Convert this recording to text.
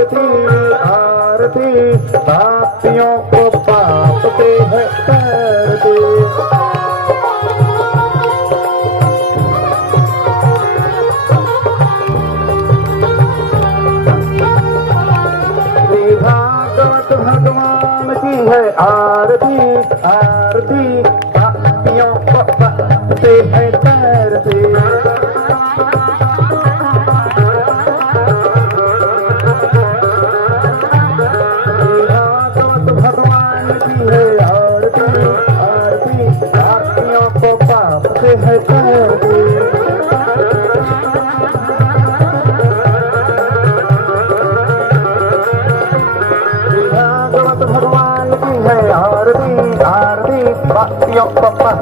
आरती आरती पापियों को पाप तो भगवान की है आरती आरती भक्तियों से है तैरते। है तैरते। bạc nhọn bọc bạc